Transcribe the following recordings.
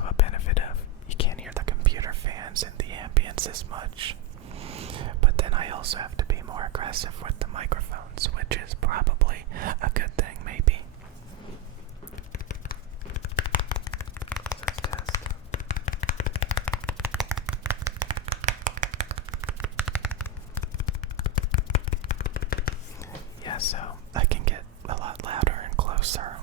also a benefit of you can't hear the computer fans and the ambience as much. But then I also have to be more aggressive with the microphones, which is probably a good thing, maybe. Let's test. Yeah, so I can get a lot louder and closer.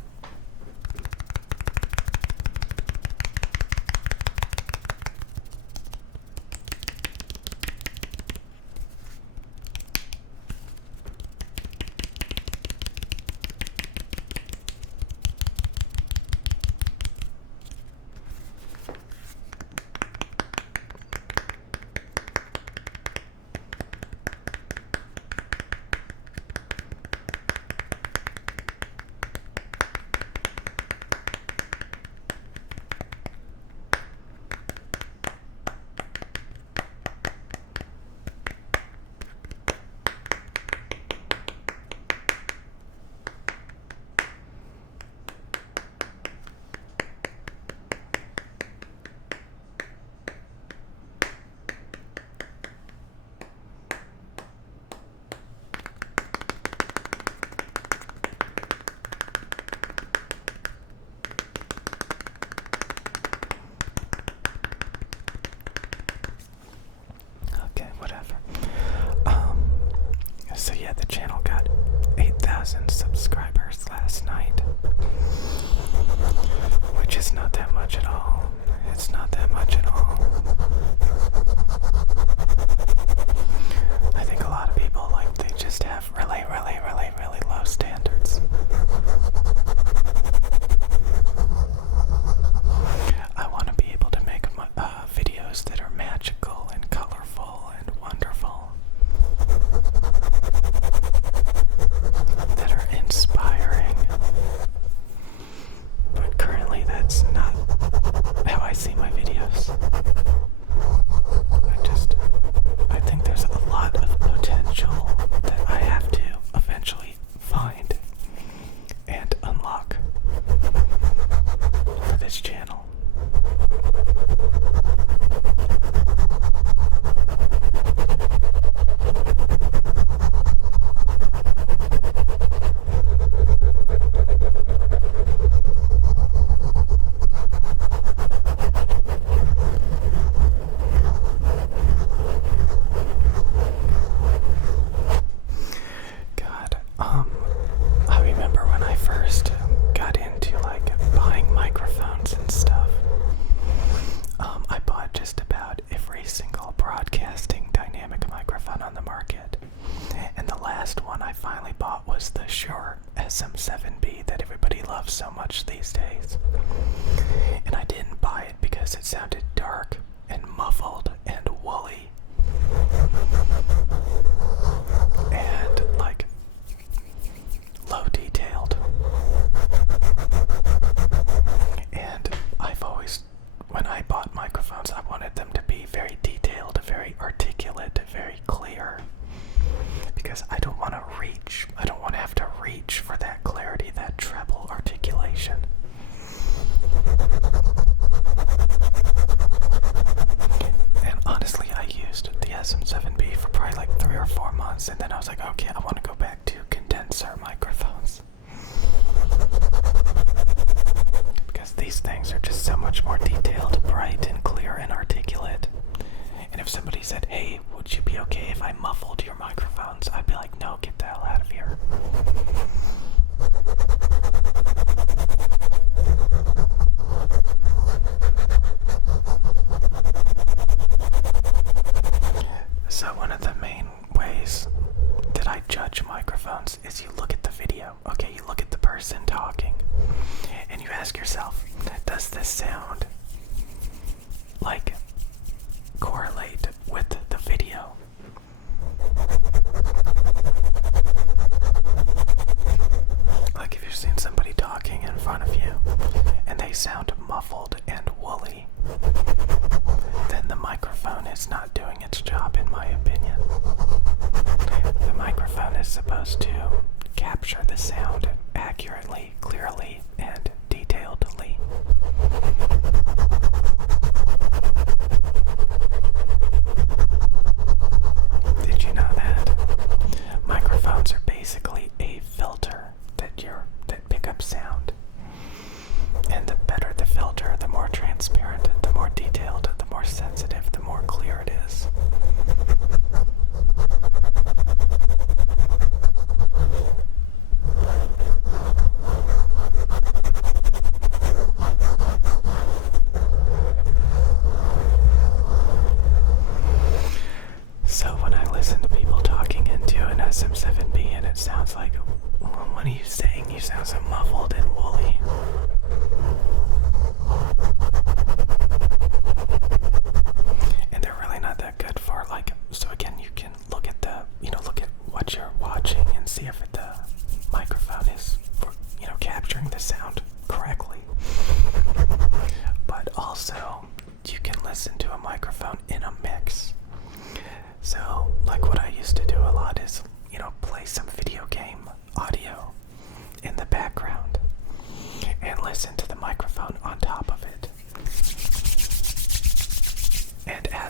So yeah, the channel got 8,000 subscribers last night, which is not that much at all. It's not that much at all. I think a lot of people, they just have really, really, really, really low standards. I want to be able to make videos that are magical and colorful and wonderful, that are inspiring. But currently that's not how I see my videos. I think there's a lot of potential that I have to eventually find and unlock for this channel. I remember when I first got into buying microphones and stuff. I bought just about every single broadcasting dynamic microphone on the market. And the last one I finally bought was the Shure SM7B that everybody loves so much these days. And I didn't buy it because it sounded dark and muffled and woolly. And low detailed. And when I bought microphones, I wanted them to be very detailed, very articulate, very clear. Because I don't want to have to reach for that clarity, that treble articulation. And honestly, I used the SM7B for probably 3 or 4 months, and then I was like, okay, I want to go back to condenser microphones. Because these things are just so much more detailed, bright, and clear and articulate. And if somebody said, hey, would you be okay if I muffled your microphones? I'd be like, no, get the hell out of here. So one of the main ways that I judge microphones is you look at the video. Okay, you look at the person talking, and you ask yourself, does this sound correlate with the video? If you've seen somebody talking in front of you and they sound muffled and woolly, then the microphone is not doing its job, in my opinion. The microphone is supposed to capture the sound accurately, clearly, and detailedly.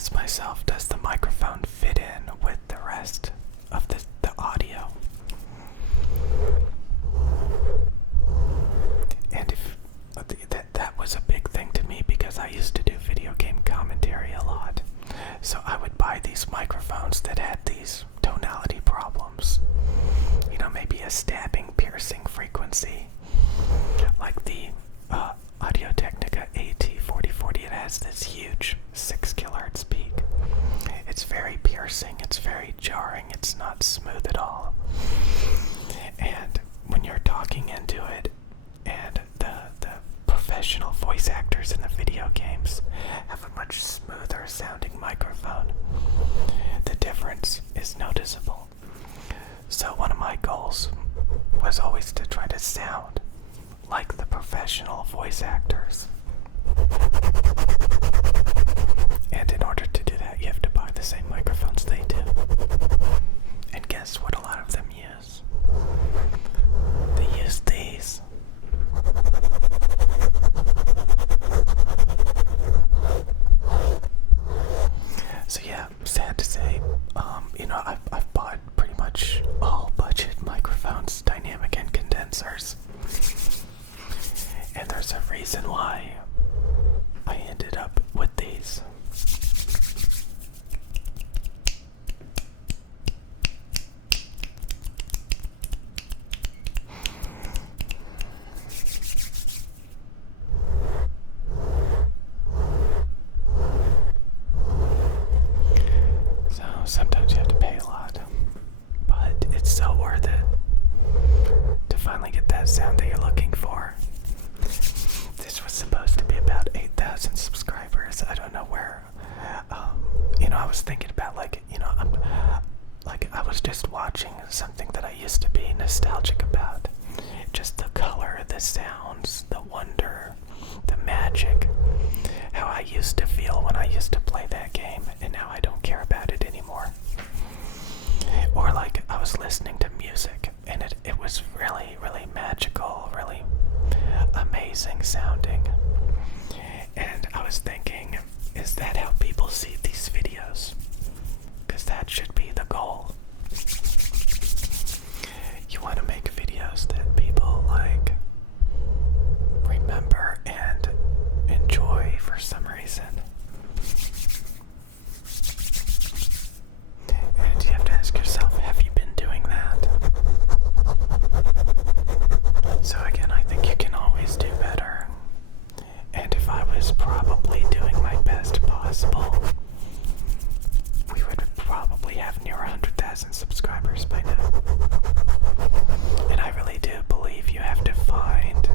asked myself, does the microphone fit in with the rest of the audio? And if that was a big thing to me because I used to do video game commentary a lot. So I would buy these microphones that had these tonality problems. You know, maybe a stabbing, piercing frequency. Like the Audio-Technica AT4040. It has this huge 6 kHz peak. It's very piercing, it's very jarring, it's not smooth at all. And when you're talking into it, and the professional voice actors in the video games have a much smoother sounding microphone, the difference is noticeable. So one of my goals was always to try to sound like the professional voice actors. And in order to do that, you have to buy the same microphones they do. And guess what a lot of them use? They use these. So yeah, sad to say, I've bought pretty much all budget microphones, dynamic and condensers. And there's a reason why I ended up with these. So sometimes you have to pay a lot, but it's so worth it to finally get that sound that you're looking for. This was supposed to be about 8,000 subscribers. I don't know where. I was thinking about I was just watching something that I used to be nostalgic about. Just the color, the sounds, the wonder, the magic. How I used to feel when I used to play that game, and now I don't care about it anymore. Or like I was listening to music, and it was really, really magical, really amazing sounding. And I was thinking, is that how people see these videos? Because that should be the goal. You want to make videos that people remember and enjoy for some reason. And you have to ask yourself, have you been doing that? So again, I think you can always do better. And if I was probably doing my best possible, we would probably have near 100,000 subscribers by now. And I really do believe you have to find